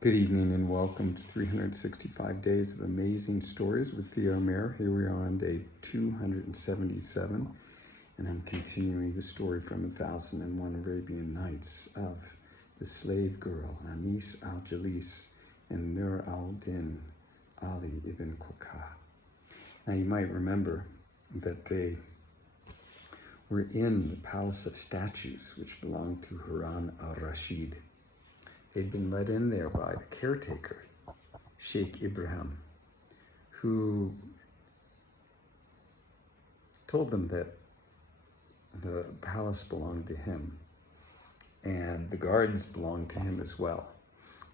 Good evening and welcome to 365 Days of Amazing Stories with Theo Mayer. Here we are on day 277, and I'm continuing the story from 1001 Arabian Nights of the slave girl Anis al-Jalis and Nur al-Din Ali ibn Khaqah. Now you might remember that they were in the Palace of Statues, which belonged to Harun al-Rashid. They'd been let in there by the caretaker, Sheikh Ibrahim, who told them that the palace belonged to him and the gardens belonged to him as well.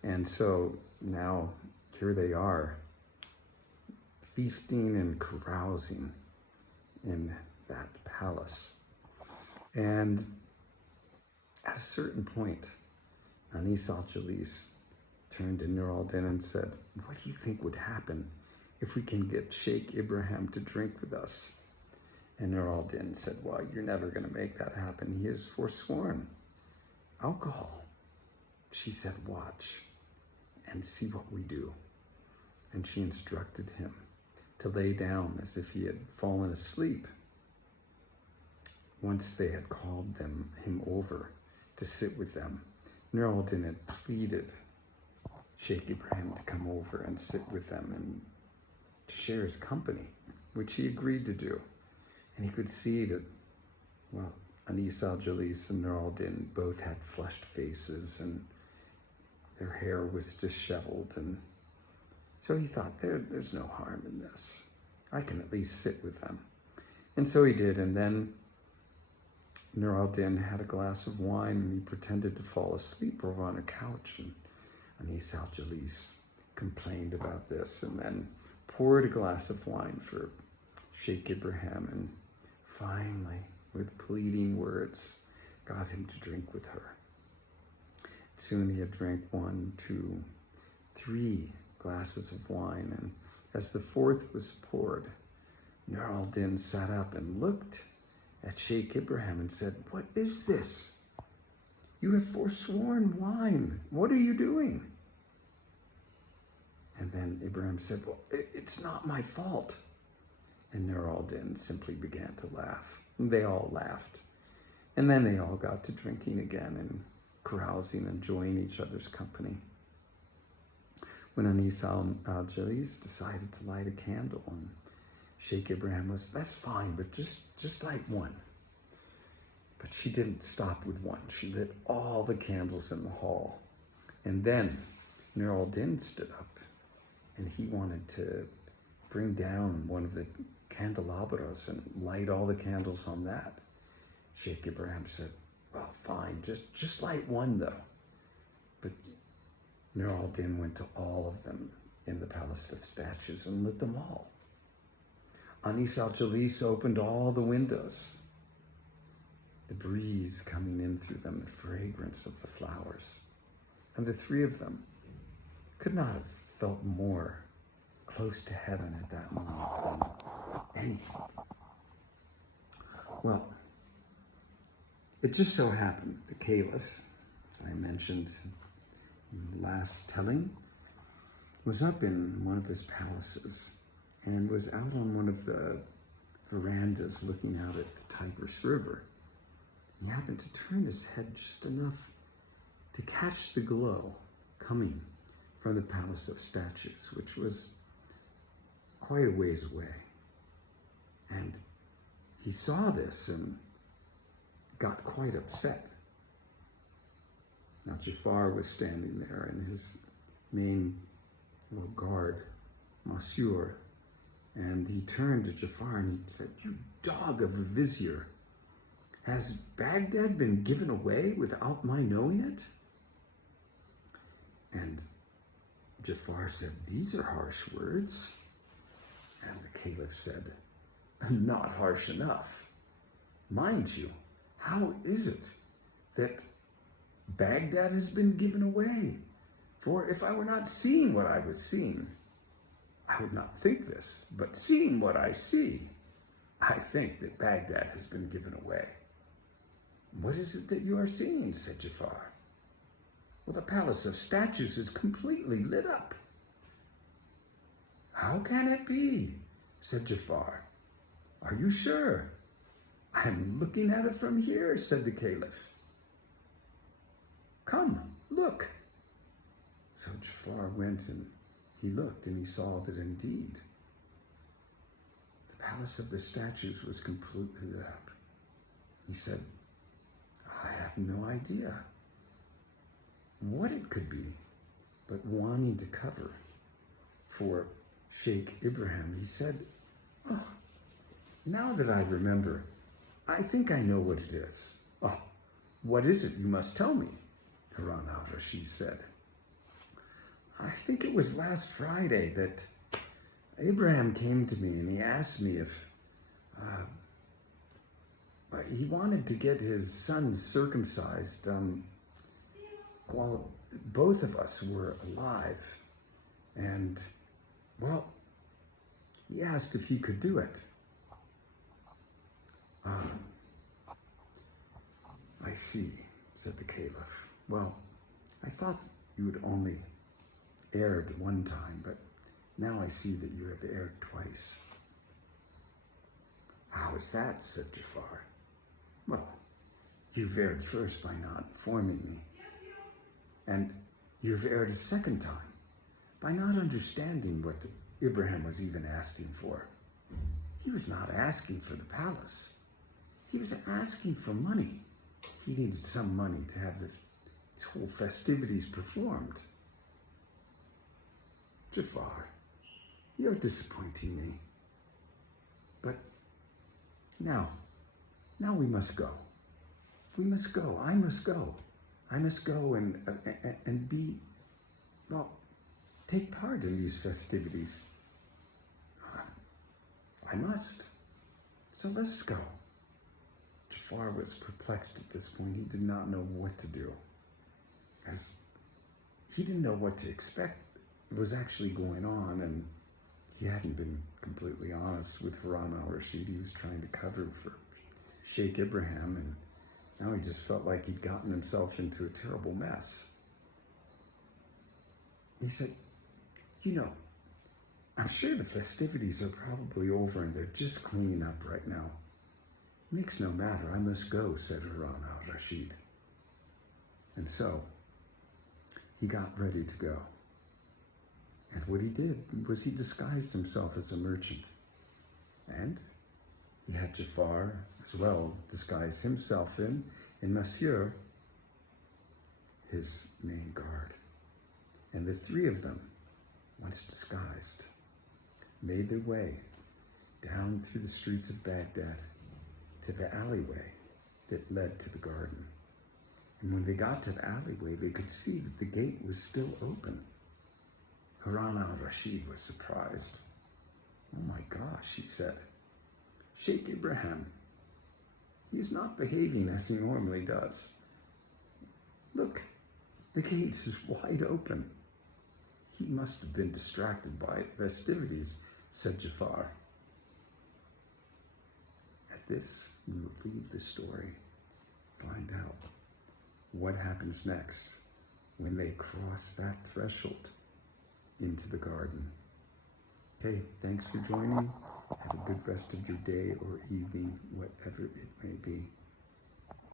And so now here they are, feasting and carousing in that palace. And at a certain point, Anis al-Jalis turned to Nur al-Din and said, "What do you think would happen if we can get Sheikh Ibrahim to drink with us?" And Nur al-Din said, "Well, you're never going to make that happen. He has forsworn alcohol." She said, "Watch and see what we do." And she instructed him to lay down as if he had fallen asleep. Once they had called him over to sit with them, Nur al-Din had pleaded Sheikh Ibrahim to come over and sit with them and to share his company, which he agreed to do. And he could see that, well, Anis al-Jalis and Nur al-Din both had flushed faces and their hair was disheveled. And so he thought, there's no harm in this. I can at least sit with them. And so he did. And then Nur al-Din had a glass of wine and he pretended to fall asleep over on a couch, and Anis al-Jalis complained about this and then poured a glass of wine for Sheikh Ibrahim and finally, with pleading words, got him to drink with her. Soon he had drank 1, 2, 3 glasses of wine, and as the 4th was poured, Nur al-Din sat up and looked at Sheikh Ibrahim and said, "What is this? You have forsworn wine. What are you doing?" And then Ibrahim said, "Well, it's not my fault." And Nur al-Din simply began to laugh. And they all laughed. And then they all got to drinking again and carousing, enjoying each other's company. When Anis al-Jalis decided to light a candle, and Sheikh Ibrahim was, "That's fine, but just light one." But she didn't stop with one. She lit all the candles in the hall. And then Nur al-Din stood up and he wanted to bring down one of the candelabras and light all the candles on that. Sheikh Ibrahim said, "Well, fine, just light one though." But Nur al-Din went to all of them in the Palace of Statues and lit them all. Anis al-Jalis opened all the windows, the breeze coming in through them, the fragrance of the flowers. And the 3 of them could not have felt more close to heaven at that moment than anything. Well, it just so happened that the Caliph, as I mentioned in the last telling, was up in one of his palaces and was out on one of the verandas looking out at the Tigris River. He happened to turn his head just enough to catch the glow coming from the Palace of Statues, which was quite a ways away. And he saw this and got quite upset. Now Jafar was standing there and his main guard, Monsieur, and he turned to Jafar and he said, "You dog of a vizier, has Baghdad been given away without my knowing it?" And Jafar said, "These are harsh words." And the Caliph said, "Not harsh enough. Mind you, how is it that Baghdad has been given away? For if I were not seeing what I was seeing, I would not think this, but seeing what I see, I think that Baghdad has been given away." "What is it that you are seeing?" said Jafar. Well, the palace of statues is completely lit up. How can it be? Said Jafar. Are you sure? I'm looking at it from here, said the Caliph. Come, look. So Jafar went and he looked and he saw that indeed the palace of the statues was completely lit up. He said, I have no idea what it could be, but wanting to cover for Sheikh Ibrahim, he said, oh, now that I remember, I think I know what it is. Oh, what is it? You must tell me, Harun al-Rashid said. I think it was last Friday that Abraham came to me and he asked me if he wanted to get his son circumcised while both of us were alive. And, well, he asked if he could do it. I see, said the Caliph. Well, I thought you had only erred one time, but now I see that you have erred twice. How is that? Said Jafar. Well, you've erred first by not informing me. And you've erred a second time by not understanding what Ibrahim was even asking for. He was not asking for the palace. He was asking for money. He needed some money to have these whole festivities performed. Jafar, you're disappointing me. But now we must go. We must go. I must go. I must go and be, well, take part in these festivities. I must. So let's go. Jafar was perplexed at this point. He did not know what to do, as he didn't know what to expect was actually going on, and he hadn't been completely honest with Harun al-Rashid. He was trying to cover for Sheikh Ibrahim, and now he just felt like he'd gotten himself into a terrible mess. He said, you know, I'm sure the festivities are probably over and they're just cleaning up right now. Makes no matter, I must go, said Harun al-Rashid. And so, he got ready to go. And what he did was he disguised himself as a merchant. And he had Jafar as well disguise himself in Monsieur, his main guard. And the three of them, once disguised, made their way down through the streets of Baghdad to the alleyway that led to the garden. And when they got to the alleyway, they could see that the gate was still open. Harun al-Rashid was surprised. Oh my gosh, he said. Sheikh Ibrahim, he's not behaving as he normally does. Look, the gate is wide open. He must have been distracted by the festivities, said Jafar. At this, we will leave the story, find out what happens next when they cross that threshold into the garden. Okay, thanks for joining. Have a good rest of your day or evening, whatever it may be.